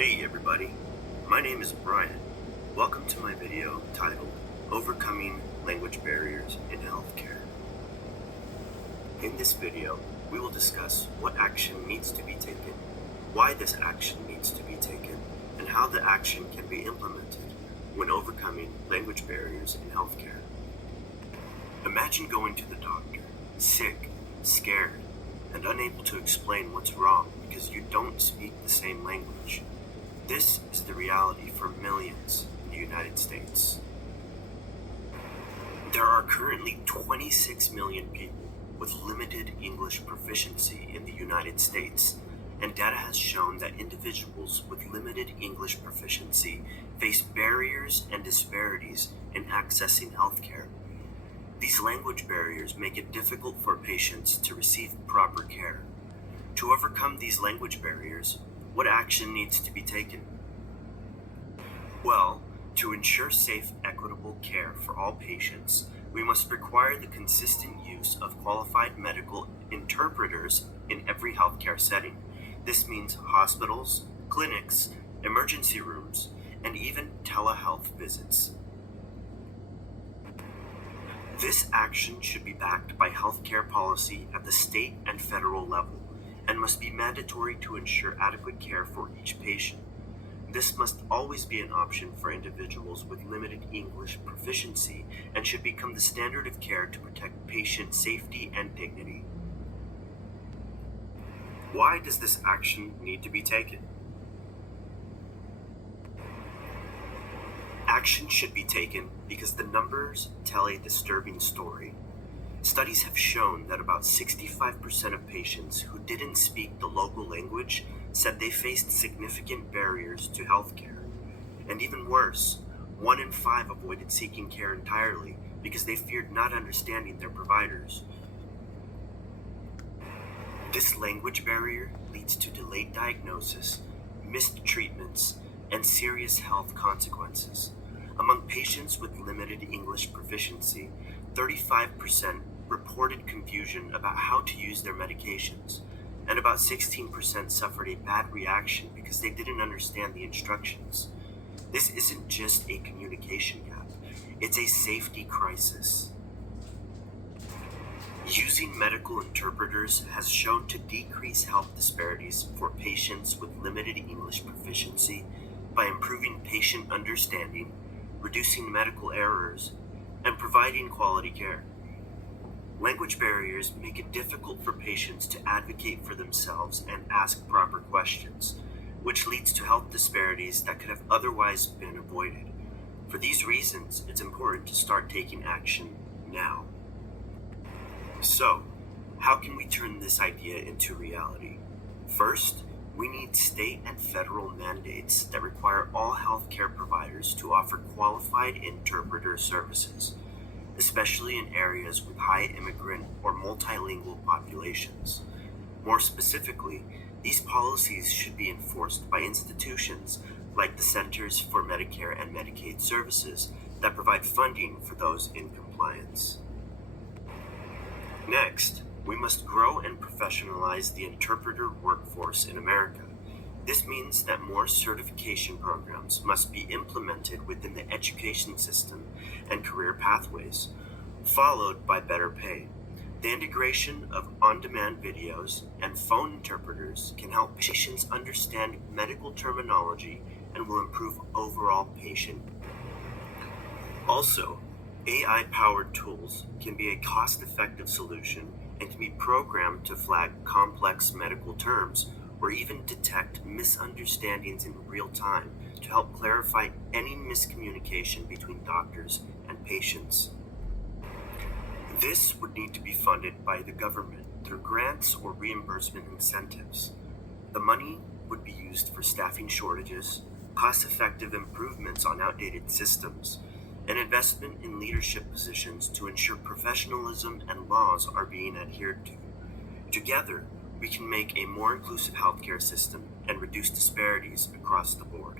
Hey everybody, my name is Brian. Welcome to my video titled Overcoming Language Barriers in Healthcare. In this video, we will discuss what action needs to be taken, why this action needs to be taken, and how the action can be implemented when overcoming language barriers in healthcare. Imagine going to the doctor, sick, scared, and unable to explain what's wrong because you don't speak the same language. This is the reality for millions in the United States. There are currently 26 million people with limited English proficiency in the United States, and data has shown that individuals with limited English proficiency face barriers and disparities in accessing healthcare. These language barriers make it difficult for patients to receive proper care. To overcome these language barriers, what action needs to be taken? Well, to ensure safe, equitable care for all patients, we must require the consistent use of qualified medical interpreters in every healthcare setting. This means hospitals, clinics, emergency rooms, and even telehealth visits. This action should be backed by healthcare policy at the state and federal level, and must be mandatory to ensure adequate care for each patient. This must always be an option for individuals with limited English proficiency and should become the standard of care to protect patient safety and dignity. Why does this action need to be taken? Action should be taken because the numbers tell a disturbing story. Studies have shown that about 65% of patients who didn't speak the local language said they faced significant barriers to healthcare. And even worse, 1 in 5 avoided seeking care entirely because they feared not understanding their providers. This language barrier leads to delayed diagnosis, missed treatments, and serious health consequences. Among patients with limited English proficiency, 35% reported confusion about how to use their medications, and about 16% suffered a bad reaction because they didn't understand the instructions. This isn't just a communication gap, it's a safety crisis. Using medical interpreters has shown to decrease health disparities for patients with limited English proficiency by improving patient understanding, reducing medical errors, and providing quality care. Language barriers make it difficult for patients to advocate for themselves and ask proper questions, which leads to health disparities that could have otherwise been avoided. For these reasons, it's important to start taking action now. So, how can we turn this idea into reality? First, we need state and federal mandates that require all healthcare providers to offer qualified interpreter services, especially in areas with high immigrant or multilingual populations. More specifically, these policies should be enforced by institutions like the Centers for Medicare and Medicaid Services that provide funding for those in compliance. Next, we must grow and professionalize the interpreter workforce in America. This means that more certification programs must be implemented within the education system and career pathways, followed by better pay. The integration of on-demand videos and phone interpreters can help patients understand medical terminology and will improve overall patient. Also, AI-powered tools can be a cost-effective solution and can be programmed to flag complex medical terms or even detect misunderstandings in real time to help clarify any miscommunication between doctors and patients. This would need to be funded by the government through grants or reimbursement incentives. The money would be used for staffing shortages, cost-effective improvements on outdated systems, and investment in leadership positions to ensure professionalism and laws are being adhered to. Together, we can make a more inclusive healthcare system and reduce disparities across the board.